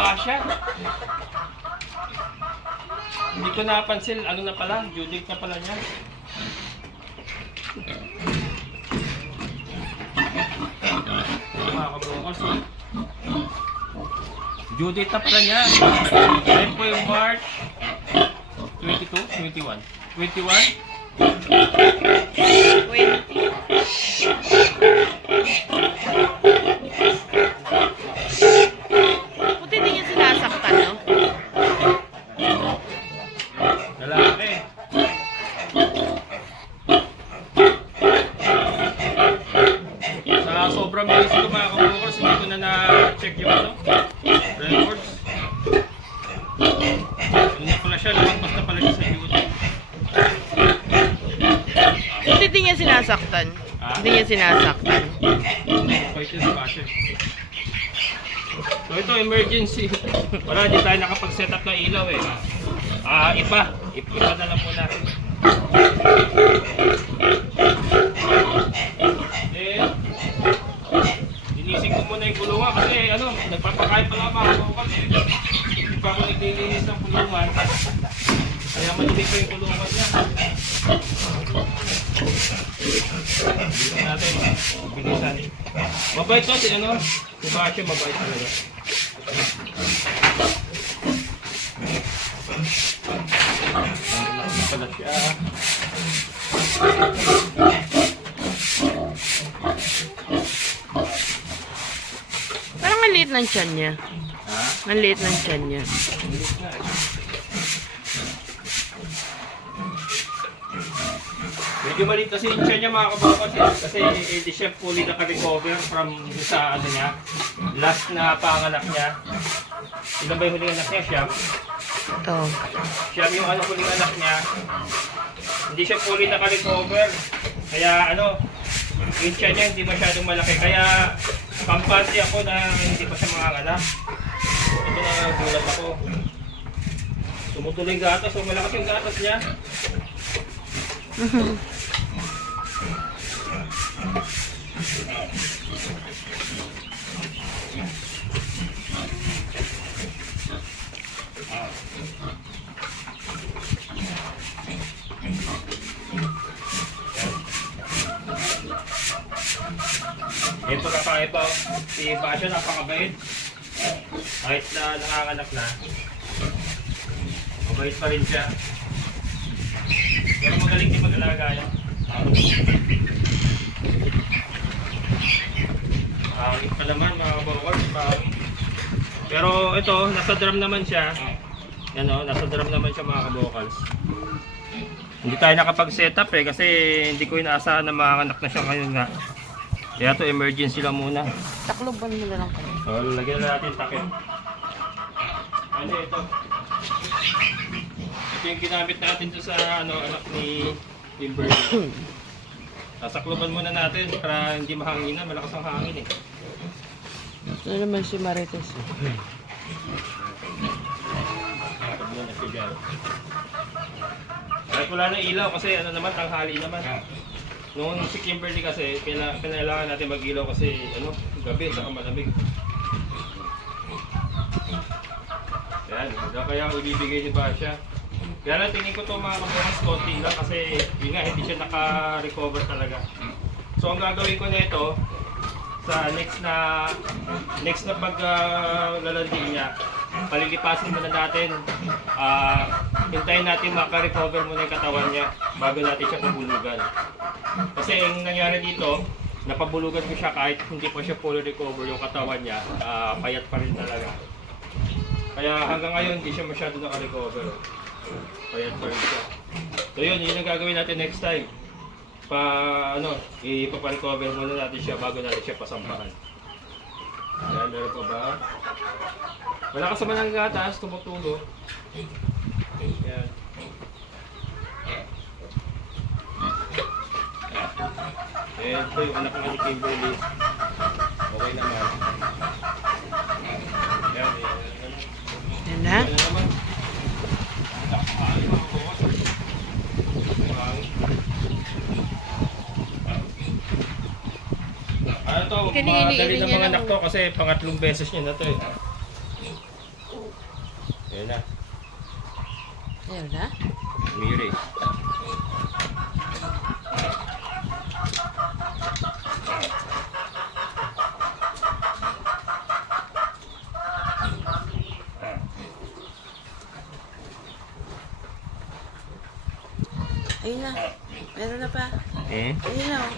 ba siya? Hindi ko napansin, ano na pala, due date na pala niya. Mga kabukals, due date na pala niya. Ngayon po yung March 22, 21. 21? Buti hindi niya sinasaktan, no? Lalaki. Sa sobrang bilis ko mga kabukals, hindi ko na na-check yung ano, records. Ano na pala siya, lumagpas na pala siya sa YouTube. Buti hindi niya sinasaktan. Hindi niya sinasaktan. Okay, siya sa kasi. So ito, emergency. Wala, hindi tayo nakapag-set up ng ilaw eh. Iba na lang po natin. Then, linising ko muna yung kulungan kasi ano, nagpapakain pa lang mga kabukals eh. Hindi pa ako naglilinis ng kulungan. Kaya malinig pa yung kulungan niya. Bilisan natin. Bilisan. Mabait to si ano, si Basyo, mabait talaga. Pala siya. Parang ang liit ng tiyan niya. Ha? Ang liit ng tiyan niya. Bilis na eh. Medyo maliit kasi yung siya niya mga kabukals eh. Kasi hindi siya fully naka-recover from sa ano niya. Last na panganak niya. Ilan ba yung huling anak niya? Siyam? Ito. Siyam yung ano huling anak niya. Hindi siya fully naka-recover. Kaya ano, yung siya niya hindi masyadong malaki. Kaya kampante ako na hindi pa siya manganganak. Ito na gulat ako. Tumutuloy yung gatas. So malakas yung gatas niya. Ito kakaiba, si Basyo napakabait. Kahit na nanganganak na, mabait pa rin siya. Pero magaling din mag-alaga yan. Pangit pa naman mga kabukals. Pero ito, nasa drum naman siya. Yan o, nasa drum naman siya mga kabukals. Hindi tayo nakapag-setup eh kasi hindi ko inaasahan na manganganak na siya ngayon nga. Kaya ito, emergency lang muna. Takloban mo na lang kayo. So, lagyan na natin takip. Ano ito? Ito yung ginamit natin doon sa ano, anak ni Kimberly. Sasakluban muna natin para hindi mahanginan. Malakas ang hangin eh. Ito naman si Marites. Pag muna siya dyan. Kahit wala na ilaw kasi ano naman, tanghali naman. Noong si Kimberly kasi, kailangan natin mag-ilaw kasi ano, gabi sa malamig. Yan, kaya ibibigay ni Basya. Kaya lang tingin ko ito mga kabukals, konti lang kasi yun nga, hindi siya naka-recover talaga. So ang gagawin ko nito sa next na paglalandi niya, palilipasin muna natin. Hintayin natin maka-recover muna yung katawan niya bago natin siya pabulugan. Kasi ang nangyari dito, napabulugan ko siya kahit hindi pa siya fully recover yung katawan niya, payat pa rin talaga. Kaya hanggang ngayon hindi siya masyado naka-recover. Payat pa rin siya. So yun ang gagawin natin next time. Ipaparecover muna natin siya bago natin siya pasampahan. Ayan, meron pa ba? Wala kasama ng gatas, tumutulo. Ayan. Ito yung anak ng Kimberly. Okay naman. Ayan, Yan na. ayan naman. Ano to, madali na mga anak to kasi pangatlong beses niya na to eh. Ayan na. Ayun na? Miri. Ayun na. Meron na pa. Hmm? Ayun na oh.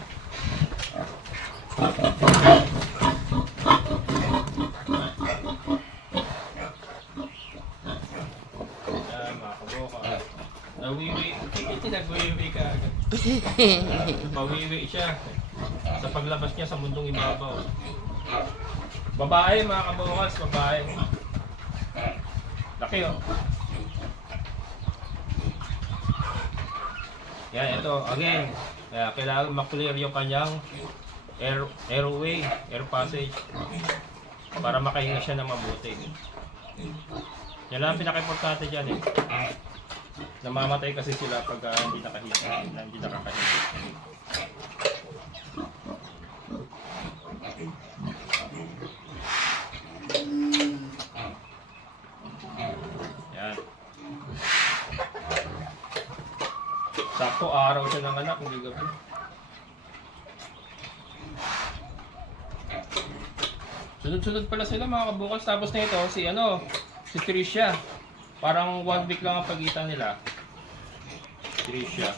Ayan, mga kabuka. Nawiwi. Nagwiwi ka agad. Pawiwi siya. Sa paglabas niya sa mundong ibabaw. Babae mga kabukas, babae. Laki oh. Yan, ito, again. Kaya kailangan maklear yung kanyang airway, air passage. Para makahinga siya ng mabuti. Yan lang ang pinaka-importante dyan eh. Namamatay kasi sila pag hindi nakahinga, hindi nakakahinga. Yan. Sakto araw siya ng anak, hindi gabi. Sunod-sunod pala sila mga kabukas. Tapos na ito, si Tricia. Parang 1 week lang ang pagitan nila. Tricia.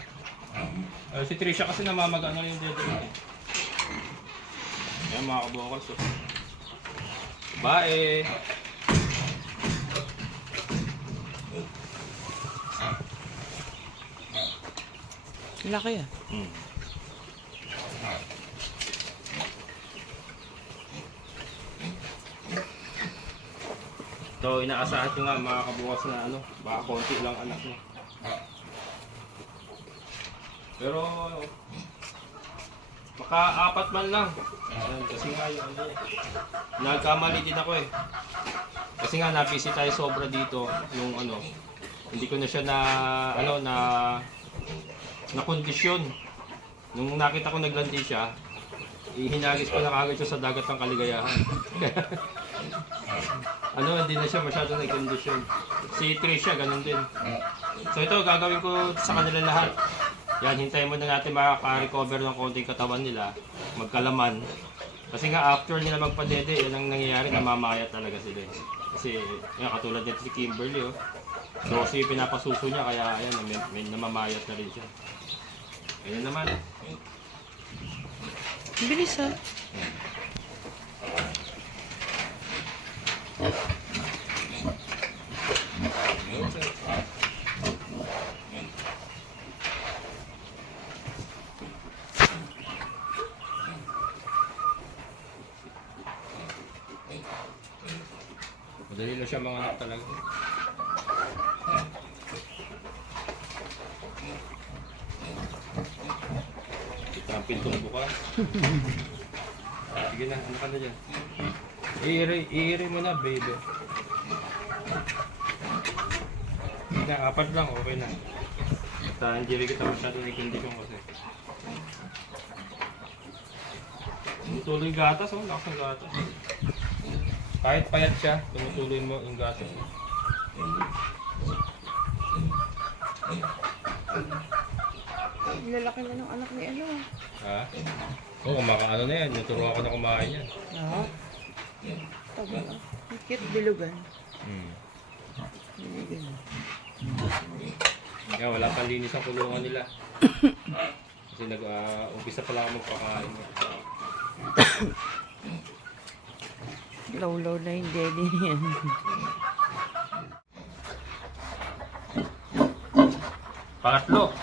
Si Tricia kasi namamagano yung dede niya. Yan mga kabukas. Oh. Bae. Laki ah. So, inaasahan ko nga mga kabukas na baka konti lang anak niya. Pero, baka 4 man lang. Kasi nga yung nagkamali din ako eh. Kasi nga na-busy tayo sobra dito yung hindi ko na siya na kondisyon. Nung nakita ko naglandi siya, hinagis ko na kagad siya sa dagat ng kaligayahan. Hindi na siya masyadong nag-condition. Si Tricia, ganun din. So ito, gagawin ko sa kanila lahat. Yan, hintayin muna natin makaka-recover ng konting katawan nila, magkalaman. Kasi nga after nila magpadede, yan ang nangyayari, namamayat talaga sila. Kasi yan, katulad nito si Kimberly, oh. So kasi pinapasuso niya, kaya ayan, may namamayat na rin siya. Ayan naman. Bilis ah. Madali lang siya mga anak talaga. Ito ang pintong bukas. Sige na, ano ka na dyan? I-iri mo na, baby. Sige na, 4 lang, okay na. At hindi rin kita masyado na i-condition kasi. Tumutuloy yung gatas, lakas ng gatas. Kahit payat siya, tumutuloy mo yung gatas. Lalaki na ng anak ni ano. Ha? Oo, kumakaano na yan. Naturuan ko na kumain yan. Oo. Taba ah. Cute bilugan. Bilugan. Kaya wala pang linis ang kulungan nila. Kasi umpisa pa lang ako magpakain. Low-low na yung daddy niyan. Pangatlo.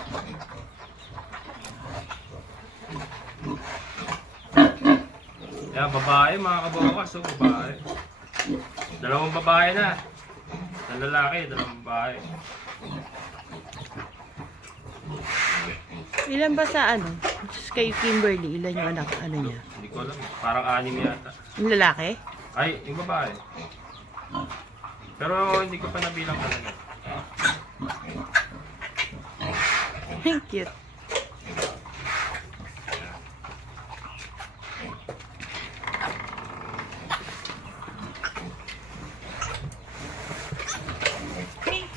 Yan, babae mga kabukas. So, babae. 2 babae na. 1 lalaki, 2 babae. Ilan ba sa ano? Kay Kimberly, ilan yung anak niya? Hindi ko alam. Parang 6 yata. Yung lalaki? Ay, yung babae. Pero hindi ko pa nabilang talaga. Cute.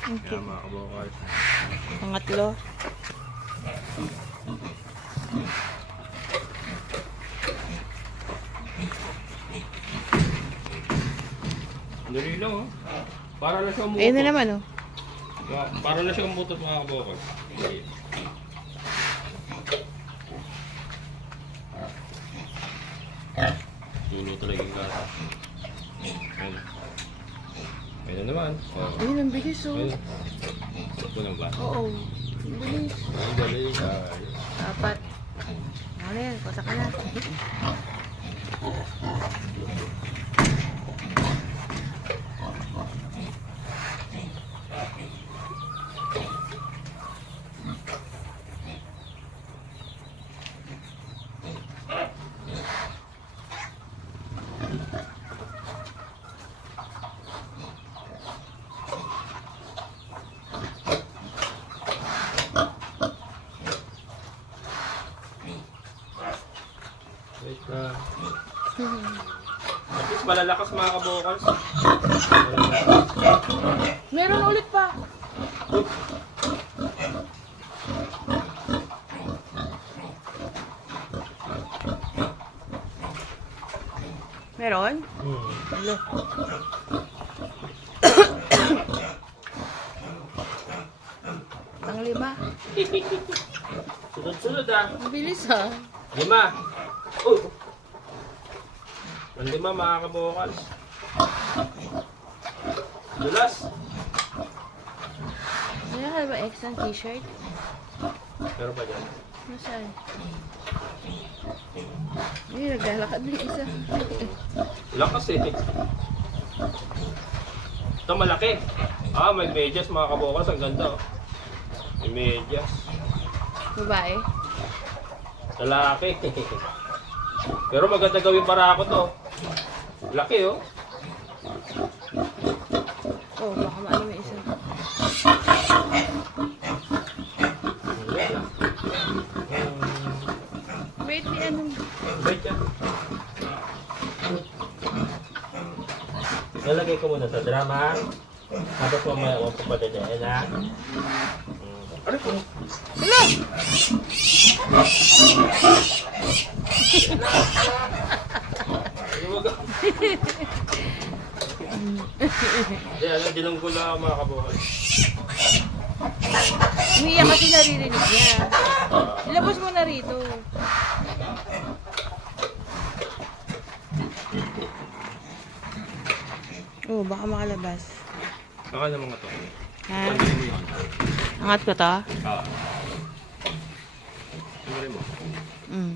Kaya mga kabokals. Pangatlo. Dali lang oh. Para na siya umutot. Ayun na naman, oh. Para na siya umutot mga kabokals. Tulo talaga yung gata. Ayun. Ayun na naman. Oh. Ayun, ang bilis, oh. Ayun. Ito lang ba? Oo. Ang bilis. Ang galing. Dapat. Ano yan? Pasa ka na. Wait na. At least malalakas mga kabokals. Meron ulit pa. Meron? Hello. Ang lima. Sunod-sunod ah. Ang bilis, ah. 5. Ang 5 mga kabokals. Dulas. Wala ka ba extra t-shirt? Pero pa dyan. Nasaan? Ay, naglalakad na yung isa. Lakas eh. Ito malaki. May medyas mga kabokals. Ang ganda oh. May medyas. Babae? Lalaki. Pero maganda gawin para ako to. Laki oh. Oh, baka maano may isa. Wait, may ano? Wait yan. Nalagay ko muna sa drama. Tapos mamaya ako papadadain ha. Ano po? Hello! Hindi, dinong ko lang mga kabukal. Umiiyak kasi naririnig niya. Ilabas mo na rito. Oh, baka makalabas. Baka naman nga to. Ha? Pagdating mo yun. Angat ko to? Sumari mo. Mm.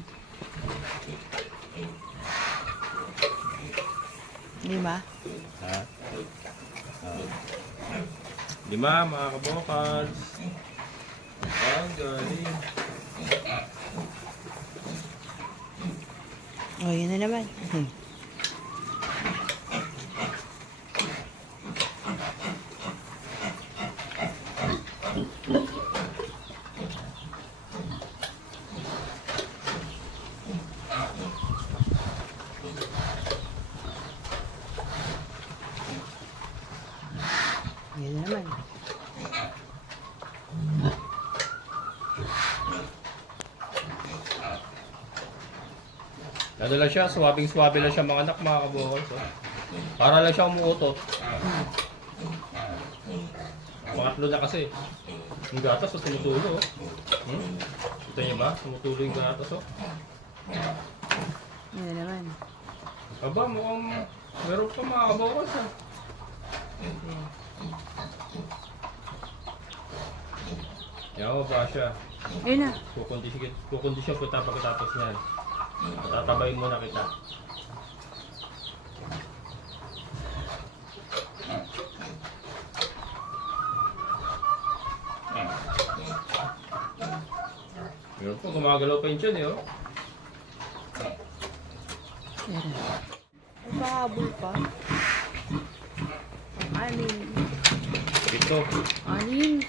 Lima? Ha? 5 mga kabukals. Ang galing. Oh, yun na naman. Yan na naman. Ano lang siya, swabing-swabe lang siya mga anak mga kabukals. Oh. Para lang siya umuutot. Pangatlo na kasi. Yung gatas, oh, tumutulo. Oh. Kita niyo ba? Tumutulo yung gatas. Oh. Yan na naman. Aba, mukhang meron pa mga kabukals. Oh. Yawa ba siya? Ayun na. Kukondisyon kita pagkatapos niyan. Tatabayin muna kita. Meron po, gumagalaw pa yun dyan eh. Oh. Yan na. Pahabol pa. Anin. Dito. Anin.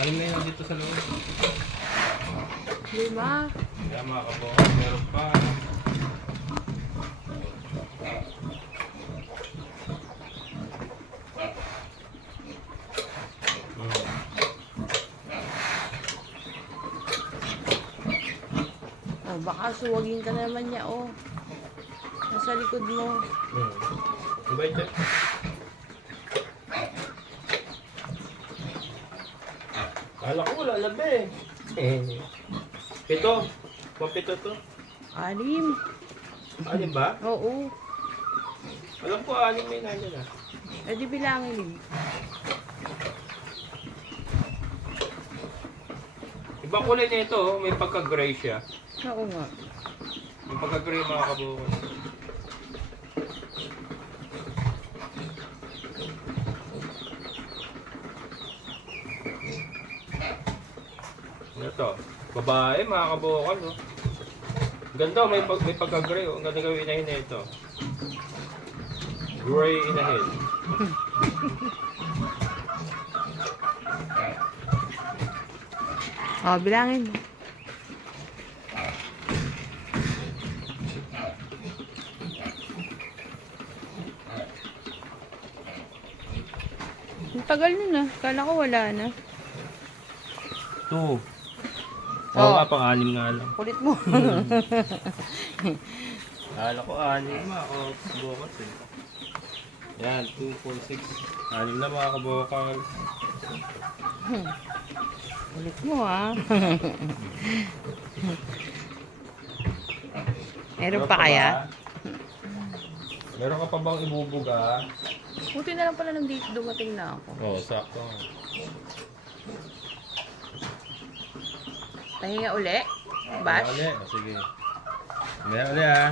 Ano na yun dito sa loob? 5. Kaya mga kabukal, meron pa. baka suwagin ka na naman niya, oh. Nasa likod mo. Diba ito? Kala ko wala labi Pito. Pito to. 6. Anim ba? Oo. Alam ko, anim may nandiyan ah. Eh di bilangin. Ibang kulay nito, oh. May pagka-gray siya. Oo nga. May pagka-gray mga kabukol. Ito, babae mga kabukol. Oh. Ganda, may pagka-gray. Oh. Ang ganda gawin na yun ito. Gray in the head. Oh, bilangin mo. Ang tagal nun ah. Kala ko wala na. 2. Oo Oh. nga, pang-anim nga lang. Kulit mo. Kala ko anim mga kabukol. Yan, 2, 4, 6. Anim na mga kabukol. Kulit mo ah. Meron pa kaya? Meron ka pa bang ibubuga? Buti na lang pala nang dito dumating na ako. Oo, sakto. Pahinga uli? Bash? Uli. Sige. Maya uli ah.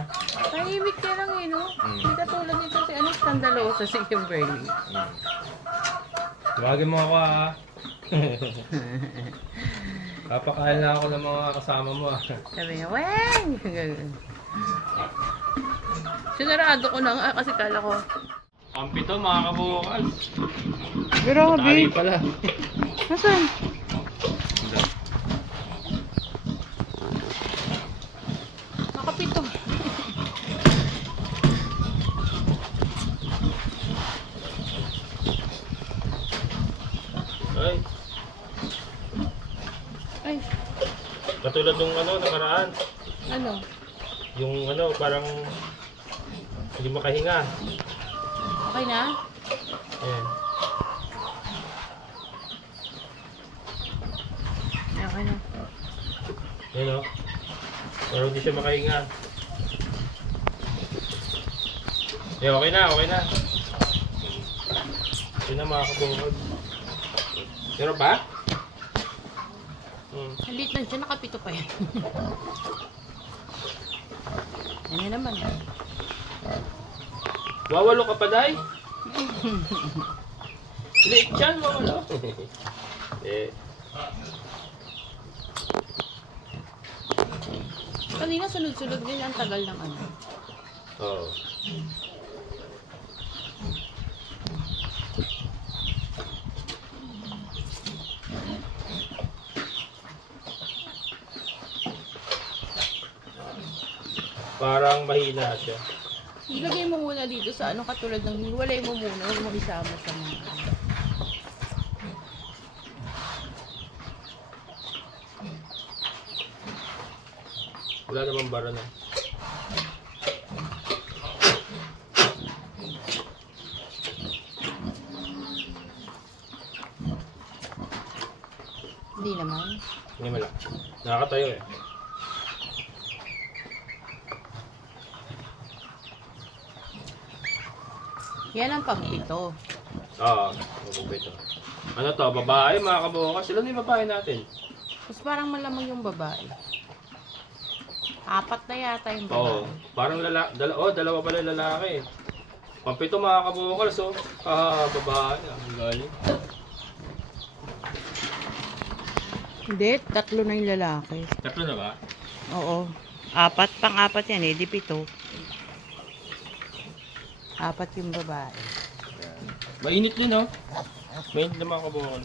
Tahimik ka lang eh, no? Hindi ka tulad nito si ano, skandalosa si Kimberly. Tawagin mo ako ah. Papakain na ako ng mga kasama mo ah. Sabi niya, weng! Ganun. Sinarado ko na nga kasi kala ko. Ang pito mga kabukal. Grabe. Tali pala. Nasaan? Nakapito. Ay, Ay, katulad nung ano, nakaraan. ano? Yung ano, parang hindi makahinga. Okay na? Ayan. Okay na. Ayan o. Pero hindi siya makahinga. Eh, okay na, okay na. Okay na mga kabukod. Pero ba? Halit lang siya, nakapito pa yan. Ano naman? Wawalo ka pa, Day? Late yan, wawalo. Eh, Kanina sunod-sunod din ang tagal ng ano. oo. Parang mahina siya. Ilagay mo muna dito sa ano katulad ng hiwalay mo muna, huwag mo isama sa mga ano. Wala namang bara na. Hindi naman. Hindi malak. Nakakatayo eh. Yan ang pagpito. Oo, mabubito. Ano to, babae mga kabukas. Sila na yung babae natin. Tapos parang malamang yung babae. 4 na yata yung Oo, babae. parang dalawa pala yung lalaki. Pampito mga kabukal, so, babae. Ang galing. Hindi, 3 na yung lalaki. Tatlo na ba? Oo. 4, pang-4 yan eh, di 7. 4 yung babae. Mainit din, oh. Mainit na mga kabukal.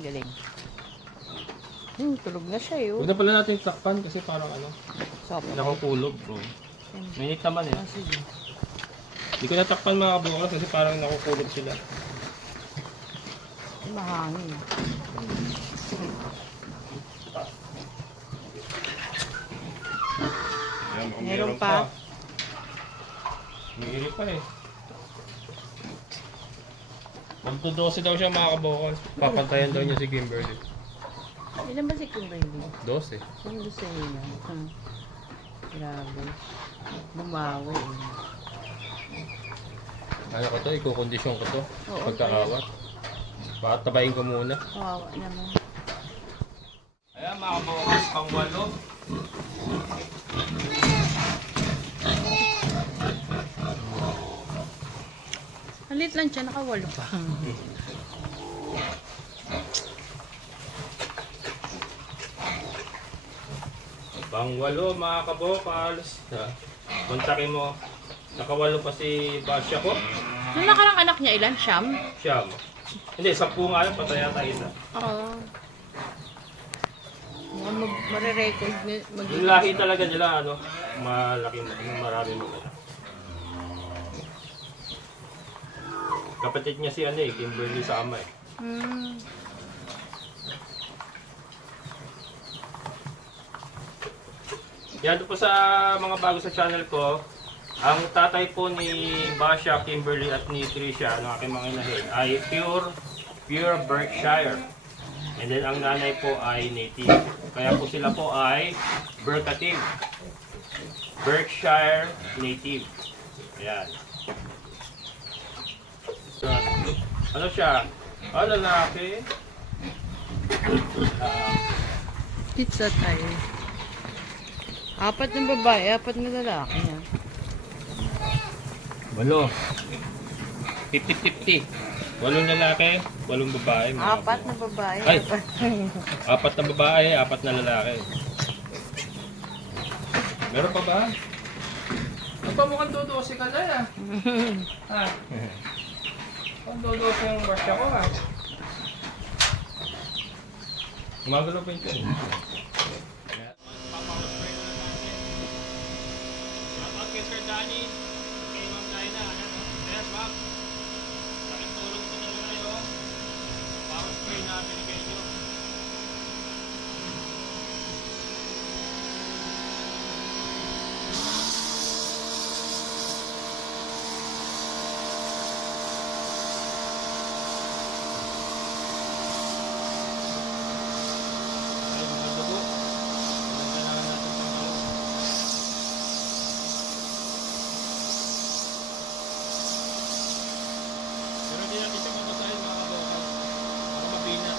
Galing. Tulog na siya eh. Huwag na pala natin takpan kasi parang ano, Sopo. nakukulog, bro. Mainit naman eh. Ah, sige. Hindi ko natakpan mga kabukal kasi parang nakukulog sila. Mahangin. Meron pa. May pa eh. 1 to 12 daw siya mga kabokal. Papantayan daw niya si Kimberly. Ilan ba si Kimberly? 12. Yung gusto niya. Grabe. Bumawi. Ano ko to? Ikukondisyon ko to. Oo, Pagkakawat. Baka tabayin ko muna. Kawawa naman. Ayan mga kabokal, pang 8. Halit lang siya, nakawalo pa. Pang 8 mga kabokals. Kontakin mo. Nakawalo pa si Basya ko. Nung nakarang anak niya, ilan? Siyam? Siyam. Hindi, 10 nga yun. Patay yata isa. Oo. Marirecord. Yung lahi talaga nila, ano, malaki, marami mo. Kapatid niya si ano eh, Kimberly sa ama eh. Hmm. Yan po sa mga bago sa channel ko. Ang tatay po ni Basya, Kimberly at ni Tricia, ang aking mga inahin, ay pure Berkshire. And then ang nanay po ay native. Kaya po sila po ay Berkative. Berkshire native. Ayan. Ano siya? Ah, lalaki. Pizza tayo. 4 na babae, 4 na lalaki. Ha? 8. 50-50. 8 lalaki, 8 babae. 4 na babae. Ay! 4 na babae, 4 na lalaki. Meron pa ba? Ano pa mukhang dodosi ka na ah? Ha? Mukhang dodosi yung Basya ko ha? Gumagalaw pa yung tiyan. Shoutout kay Sir Danny, kay Ma'am China, yes ma'am. Laking tulong po talaga kayo. Power spray na binigay nyo. Ay, mga dugo. Kailangan natin pangalo. Pero hindi natin siya mabasahin mga kabokal. Para mabinat.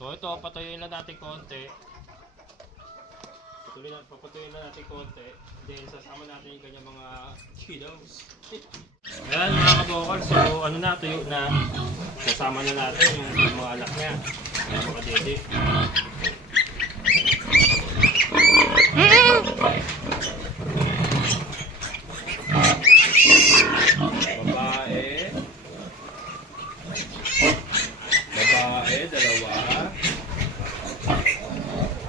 So ito, patuyuin lang natin konti. Papatuyin lang natin konti. Then sasama natin yung kanyang mga kilos. Ayan mga kabokal, so ano na, tuyo na. Sasama na natin yung mga anak niya. Ayan mga dede. Babae. Babae, dalawa.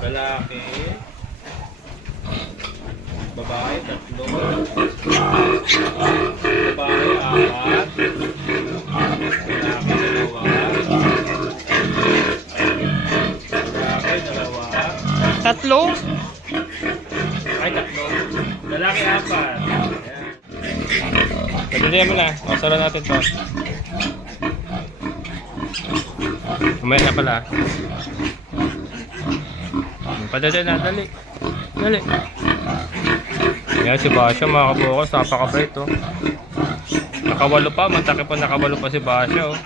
Lalaki. Babae, tatlo. Babae, apat. Lalaki, dalawa. Lalaki, dalawa. Tatlo? Ay, tatlo. Lalaki, apat. Ayan. Pagdadiyan mo na. O, sara natin to. Umaya na pala. Padadyan na, dali. Dali. Yan si Basha mga kabukas, napakabait oh. Nakawalo pa, mantaki pa nakawalo pa si Basha oh.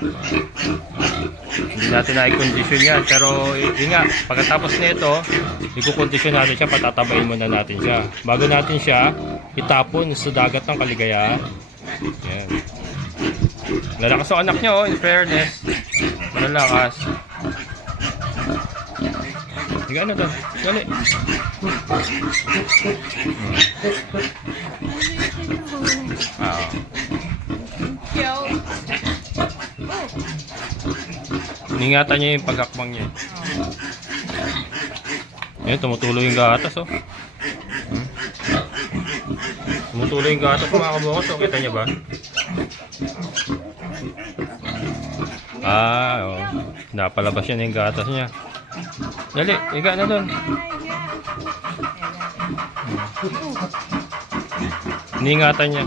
Hindi natin na-i-condition yan, pero yun nga, pagkatapos nito, i-condition natin siya, patatabayin muna natin siya. Bago natin siya itapon sa dagat ng Kaligayaan. Yan. Lalakas ang anak niya oh, in fairness. Malalakas. Sige, ano doon? Dali. Iningatan niya yung pagkakbang niya. Ayan, tumutuloy yung gatas oh. Tumutuloy yung gatas mga kabukos oh. Kita niya ba? Oh. Napalabas yan yung gatas niya. Dali, higa na doon. Iningatan niya.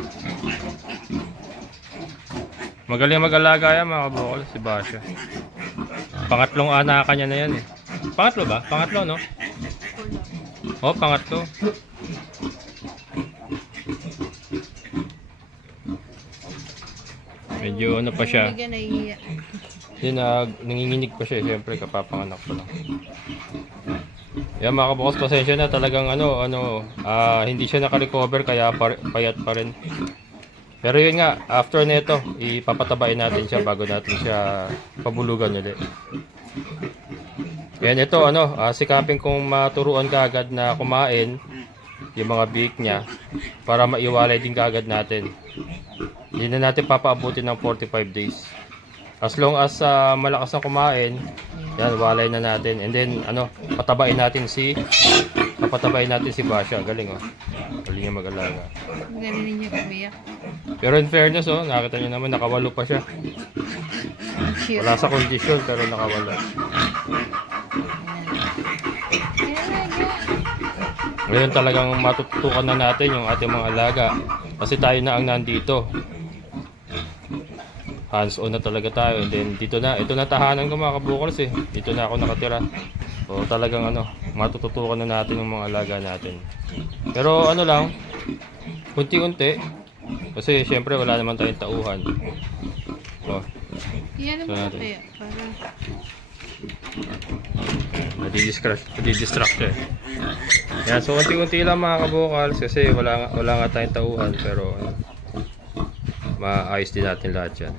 Magaling mag-alaga yan mga kabukol, si Basha. Pangatlong anakan niya na yan eh. Pangatlo ba? Pangatlo no? Oh, pangatlo. Medyo ano pa siya. Yun, nanginginig pa siya, siyempre kapapanganak pa lang. Yan mga kabukos, pasensya na talagang hindi siya naka-recover kaya payat pa rin. Pero yun nga, after nito, ipapatabain natin siya bago natin siya pabulugan ulit. Yan ito, sikapin kong maturuan kaagad na kumain yung mga beak niya para maiwalay din kaagad natin. Hindi na natin papaabutin ng 45 days. As long as malakas na kumain, yan, walay na natin. And then, patabain natin si Basha. Galing, oh. Galing niya mag-alaga. Galing niya kumiyak. Pero in fairness, oh, nakita niyo naman, nakawalo pa siya. Wala sa kondisyon, pero nakawalo. Ngayon talagang matututukan na natin yung ating mga alaga. Kasi tayo na ang nandito. Hands-on na talaga tayo. And then dito na, ito na tahanan ko mga kabukals eh. Dito na ako nakatira. So talagang matututukan na natin yung mga alaga natin. Pero lang, unti-unti. Kasi syempre wala naman tayong tauhan. So, yan naman kaya. Nadidistract siya. Yan, so unti-unti lang mga kabukals. Kasi wala nga tayong tauhan. Pero maayos din natin lahat yan.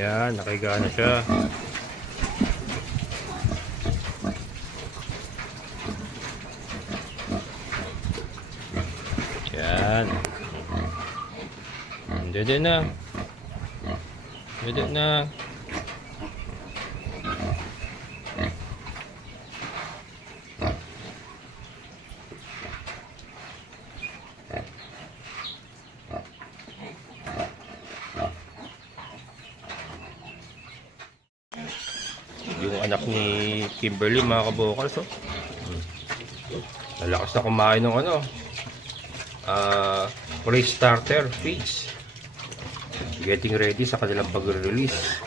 Yan, nakahiga na siya. Yan. Dede na. Dede na. anak ni Kimberly, mga kabokals. Oh. Nalakas na kumain ng ano, pre-starter feeds. Getting ready sa kanilang pag-release.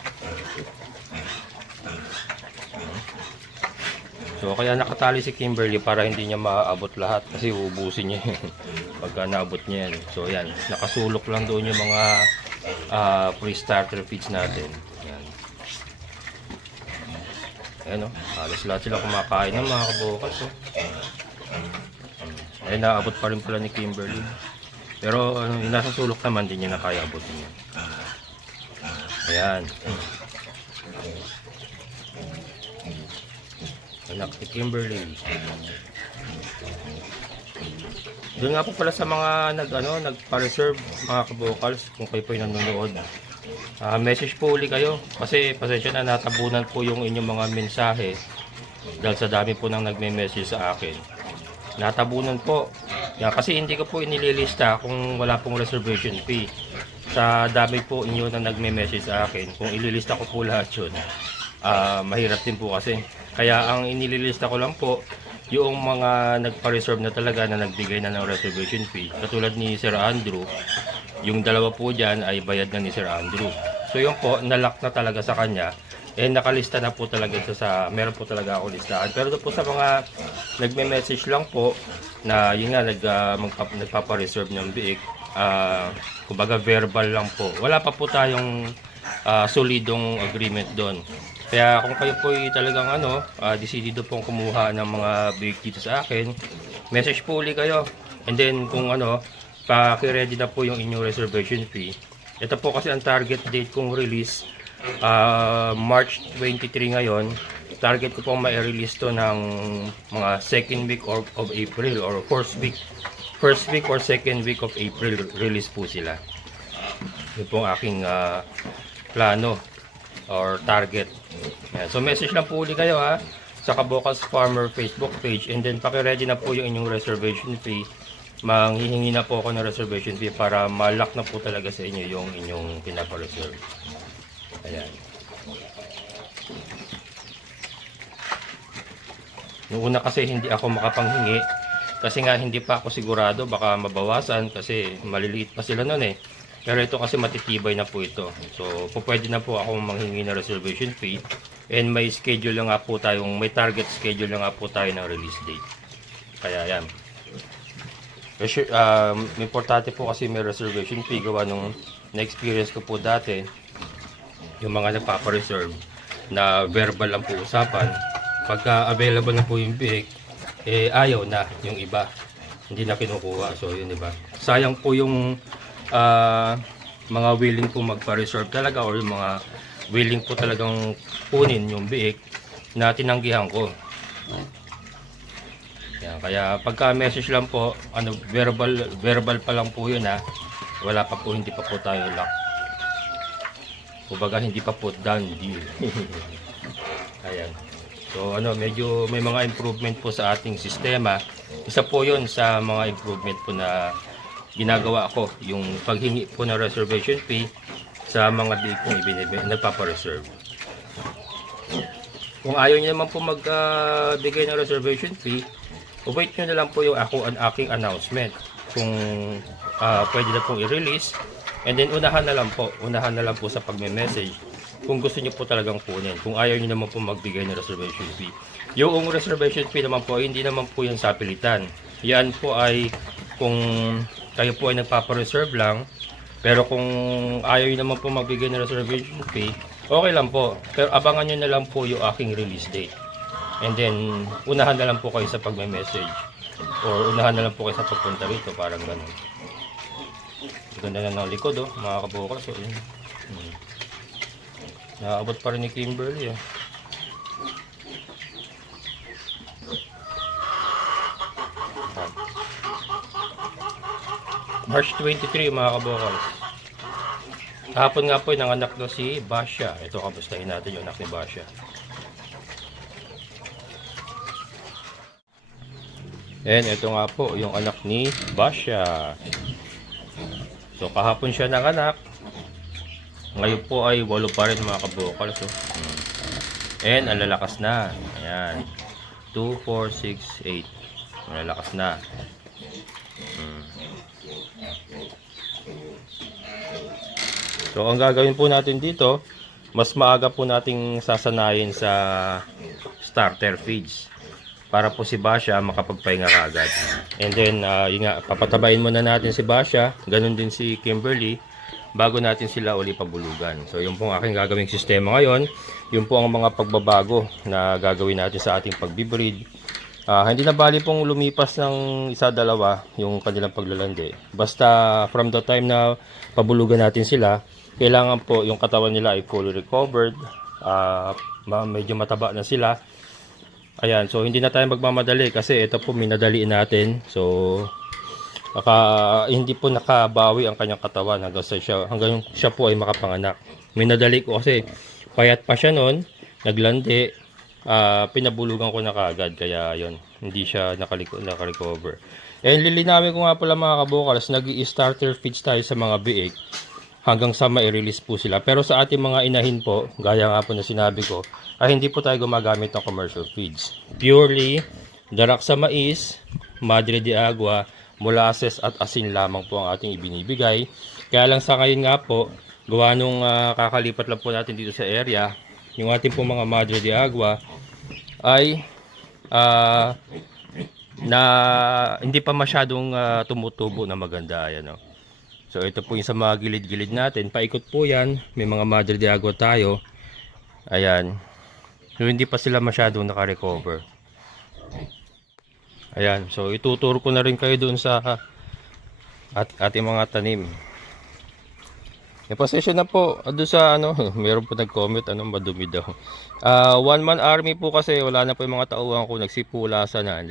So kaya nakatali si Kimberly para hindi niya maaabot lahat kasi uubusin niya pagka naabot niya yan. So yan, nakasulok lang doon yung mga pre-starter feeds natin. Yan. Ayan o, halos lahat sila kumakain ng mga kabokals. Oh. Ay, naabot pa rin pala ni Kimberly. Pero nasa sulok naman din niya na kaya abutin niya. Ayan. Anak ni Kimberly. Doon nga po pala sa mga nagpa-reserve mga kabokals, kung kayo po yung nanonood. Message po uli kayo kasi pasensya na natabunan po yung inyong mga mensahe dahil sa dami po nang nagme-message sa akin. Natabunan po. Yan, kasi hindi ko po inililista kung wala pong reservation fee. Sa dami po inyo na nagme-message sa akin, kung ililista ko po lahat yun, mahirap din po kasi. Kaya ang inililista ko lang po yung mga nagpa-reserve na talaga na nagbigay na ng reservation fee. Katulad ni Sir Andrew, yung dalawa po dyan ay bayad na ni Sir Andrew. So yun po, nalock na talaga sa kanya. Nakalista na po talaga ito sa, meron po talaga ako listahan. Pero po sa mga nagme-message lang po na yun nga, nagpapa-reserve ng biik, kumbaga verbal lang po. Wala pa po tayong solidong agreement doon. Kaya kung kayo po talagang decidido pong kumuha ng mga biik dito sa akin, message po uli kayo. And then kung paki-ready na po yung inyong reservation fee. Ito po kasi ang target date kong release, March 23 ngayon. Target ko pong ma-release to ng mga second week of April or first week or second week of April release po sila. Yun po ang aking plano or target. Yan. So message lang po ulit kayo sa Kabokals Farmer Facebook page, and then paki-ready na po yung inyong reservation fee. Manghihingi na po ako ng reservation fee para malak na po talaga sa inyo yung inyong pinapa-reserve. Ayan. Noong una kasi hindi ako makapanghingi kasi nga hindi pa ako sigurado, baka mabawasan kasi maliliit pa sila noon eh. Pero ito kasi matitibay na po ito. So, pwede na po ako manghingi ng reservation fee. And may schedule lang nga po tayong, may target schedule lang nga po tayo ng release date. Kaya yan. Kasi, importante po kasi may reservation fee. Gawa nung na-experience ko po dati, yung mga nagpapa-reserve na verbal lang po usapan. Pagka available na po yung biik, ayaw na yung iba. Hindi na kinukuha. So, yun, diba? Sayang po yung mga willing po magpa-reserve talaga or yung mga willing po talagang kunin yung biik na tinanggihan ko. Yan, kaya pagka message lang po, verbal pa lang po yun wala pa po, hindi pa po tayo lock. Kumbaga hindi pa po done deal. Ayan. So medyo may mga improvement po sa ating sistema. Isa po yun sa mga improvement po na ginagawa ko, yung paghingi po ng reservation fee sa mga biik kong nagpapa-reserve. Kung ayaw nyo naman po magbigay ng reservation fee, wait nyo na lang po yung aking announcement kung pwede na pong i-release, and then unahan na lang po sa pagme-message kung gusto nyo po talagang kunin. Kung ayaw nyo naman po magbigay ng reservation fee, yung reservation fee naman po, hindi naman po yan sa pilitan. Yan po ay kung kayo po ay nagpapa-reserve lang, pero kung ayaw nyo naman po magbigay ng reservation fee, okay lang po. Pero abangan nyo na lang po yung aking release date. And then, unahan na lang po kayo sa pagme-message. Or unahan na lang po kayo sa pagpunta rito, parang ganun. Ganda na ng likod, mga kabokals. So, yun. Nakaabot pa rin ni Kimberly, March 23, mga kabokals. Kahapon nga po yung anak na si Basha. Ito, kamustahin natin yung anak ni Basha. And ito nga po yung anak ni Basha. So kahapon siya nanganak. Ngayon po ay 8 pa rin, mga kabokals. And ang lalakas na. Ayan. 2, 4, 6, 8. Ang lalakas na. So, ang gagawin po natin dito, mas maaga po nating sasanayin sa starter feeds para po si Basha makapagpahinga kagad. And then, yun nga, papatabain muna natin si Basha, ganun din si Kimberly, bago natin sila uli pabulugan. So, yun po ang aking gagawing sistema ngayon. Yun po ang mga pagbabago na gagawin natin sa ating pagbibreed. Hindi na bali pong lumipas ng isa-dalawa yung kanilang paglalandi. Basta from the time na pabulugan natin sila, kailangan po yung katawan nila ay fully recovered. Medyo mataba na sila. Ayan, so hindi na tayo magmamadali kasi ito po minadaliin natin. So hindi po nakabawi ang kanyang katawan hanggang siya po ay makapanganak. Minadali ko kasi payat pa siya noon, naglandi, pinabulugan ko na kaagad kaya yon hindi siya nakarecover. And lilinawin ko nga pala mga kabukals, nag-i-starter feeds tayo sa mga biik hanggang sa ma-release po sila. Pero sa ating mga inahin po, gaya nga po na sinabi ko, ay hindi po tayo gumagamit ng commercial feeds. Purely, darak sa mais, madre de agua, molasses at asin lamang po ang ating ibinibigay. Kaya lang sa ngayon nga po, gawa nung kakalipat lang po natin dito sa area, yung ating po mga madre de agua ay na hindi pa masyadong tumutubo na maganda. Ayan, no? So ito po yung sa mga gilid-gilid natin. Paikot po yan. May mga madre de agua tayo. Ayan. So hindi pa sila masyadong naka-recover. Ayan. So ituturo ko na rin kayo doon sa ating mga tanim. Yung possession na po. Doon sa meron po nag-comment madumi daw. One man army po kasi wala na po yung mga tauhan ko. Nagsipulasa na.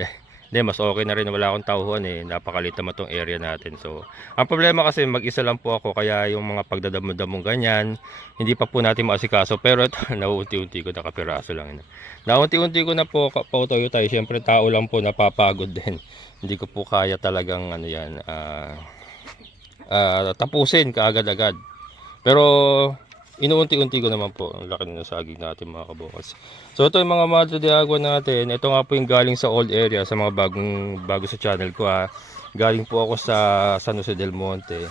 Hindi, mas okay na rin na wala akong tauhan eh. Napakalit naman tong area natin. So, ang problema kasi mag-isa lang po ako. Kaya yung mga pagdadamo-damong ganyan, hindi pa po natin maasikaso. Pero ito, naunti-unti ko nakapiraso lang. Naunti-unti ko na po pautoyo tayo. Siyempre, tao lang po napapagod din. Hindi ko po kaya talagang tapusin kaagad-agad. Pero, inuunti-unti ko naman po ang laki ng saging natin mga kabukas. So ito yung mga madre de agua natin. Ito nga po yung galing sa old area sa mga bago sa channel ko Galing po ako sa San Jose del Monte.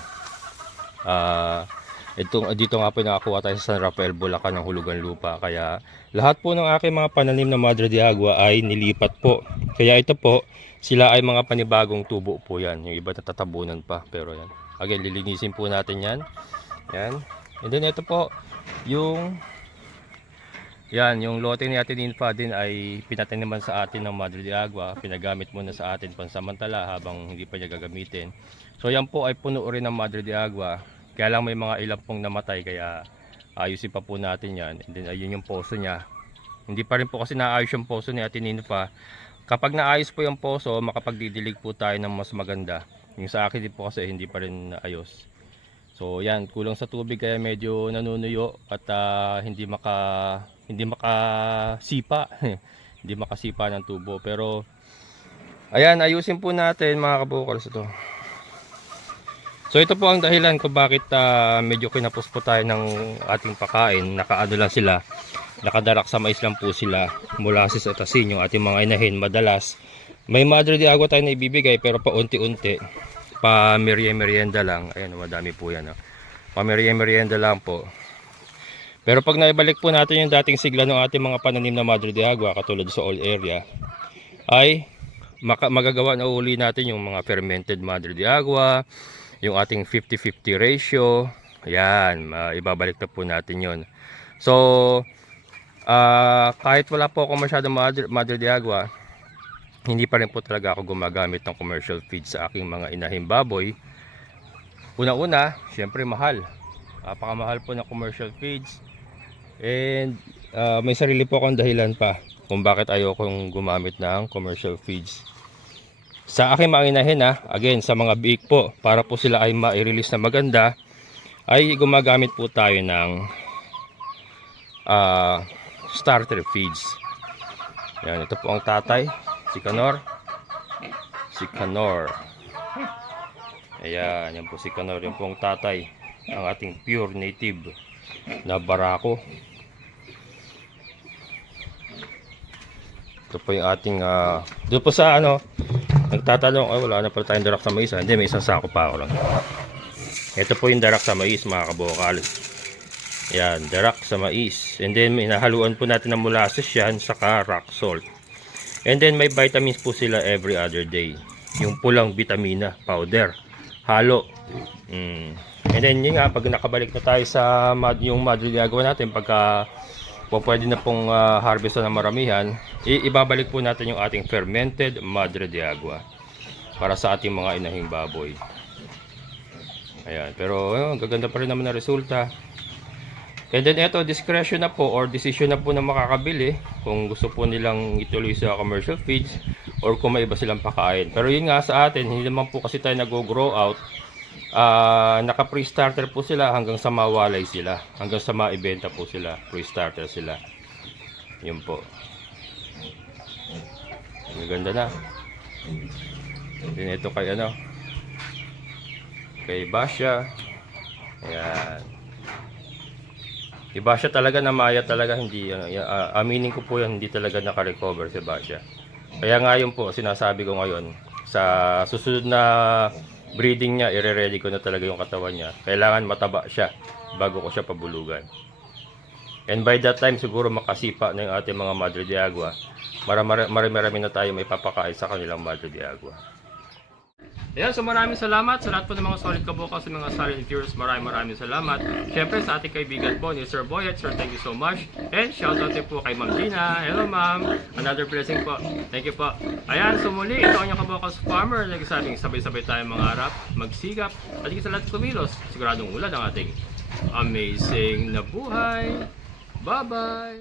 Dito nga po nakakuha tayo sa San Rafael, Bulacan ng hulugan lupa. Kaya lahat po ng aking mga pananim na madre de agua ay nilipat po. Kaya ito po, sila ay mga panibagong tubo po yan. Yung iba natatabunan pa. Pero yan. Again, lilinisin po natin yan. Yan. And then ito po, yung lote ni Ate Ninfa din ay pinataniman sa atin ng madre de agua. Pinagamit muna sa atin pansamantala habang hindi pa niya gagamitin. So yan po ay puno rin ng madre de agua. Kaya lang may mga ilang pong namatay kaya ayusin pa po natin yan. And then ayun yung poso niya. Hindi pa rin po kasi naayos yung poso ni Ate Ninfa. Kapag naayos po yung poso, makapagdidilig po tayo ng mas maganda. Yung sa akin din po kasi hindi pa rin naayos. So yan, kulang sa tubig kaya medyo nanunuyo at hindi makasipa. Hindi makasipa ng tubo. Pero ayan, ayusin po natin mga kabukals ito. So ito po ang dahilan kung bakit medyo kinapos po tayo ng ating pakain. Nakaano lang sila, nakadarak sa mais lang po sila. Molasses at asin yung ating mga inahin madalas. May madre de agua tayo na ibibigay pero paunti-unti. Pa merienda lang. Ayan, madami po yan. Pa merienda lang po. Pero pag naibalik po natin yung dating sigla ng ating mga pananim na madre de agua katulad sa old area, ay magagawa na uli natin yung mga fermented madre de agua, yung ating 50-50 ratio. Ayan, ibabalik na po natin yon. So, kahit wala po ako masyadong madre de agua, hindi pa rin po talaga ako gumagamit ng commercial feed sa aking mga inahing baboy. Una-una, syempre mahal. Napakamahal po ng commercial feeds. And may sarili po akong dahilan pa kung bakit ayokong gumamit ng commercial feeds. Sa aking mga inahin again sa mga biik po, para po sila ay ma-release na maganda, ay gumagamit po tayo ng starter feeds. Yan, ito po ang tatay. Si Canor. Ayan, yan po si Canor. Yan po ang tatay. Ang ating pure native na barako. Ito po yung ating, doon po sa ano, nagtatanong, ay wala na pala tayong darak sa mais. Hindi, may isang sako pa ako lang. Ito po yung darak sa mais, mga kabokal. Yan, darak sa mais. And then, inahaluan po natin ng molasses yan, saka rock salt. And then, may vitamins po sila every other day. Yung pulang vitamina, powder, halo. And then, yun nga, pag nakabalik na tayo sa yung Madre de Agua natin, pagka pwede na pong harvest na maramihan, ibabalik po natin yung ating fermented Madre de Agua para sa ating mga inahing baboy. Ayan, pero gaganda pa rin naman ang resulta. And then ito, discretion na po or decision na po na makakabili kung gusto po nilang ituloy sa commercial feeds or kung may iba silang pakain. Pero yun nga sa atin, hindi naman po kasi tayo nag-grow out. Naka pre-starter po sila hanggang sa mawalay sila, hanggang sa maibenta po sila, pre-starter sila. Yun po. Maganda na. Then ito kay ano, kay Basha. Ayan. Iba siya talaga, namaya talaga, hindi aminin ko po yan, hindi talaga naka-recover si Basha. Kaya ngayon po, sinasabi ko ngayon, sa susunod na breeding niya, ire-ready ko na talaga yung katawan niya. Kailangan mataba siya bago ko siya pabulugan. And by that time, siguro makasipa na yung ating mga Madre de Agua. Marami na tayo may papakain sa kanilang Madre de Agua. Ayan, so maraming salamat sa lahat po ng mga solid kabukal, sa mga silent viewers. Maraming salamat. Siyempre sa ating kaibigan po ni Sir Boyet. Sir, thank you so much. And shoutout din po kay Ma'am Gina. Hello ma'am. Another blessing po. Thank you po. Ayan, so muli, ito ang inyong kabukal farmer. Nagsasabing sabay-sabay tayo mangarap, magsigap, at higit sa lahat kumilos. Siguradong ulan ang ating amazing na buhay. Bye-bye!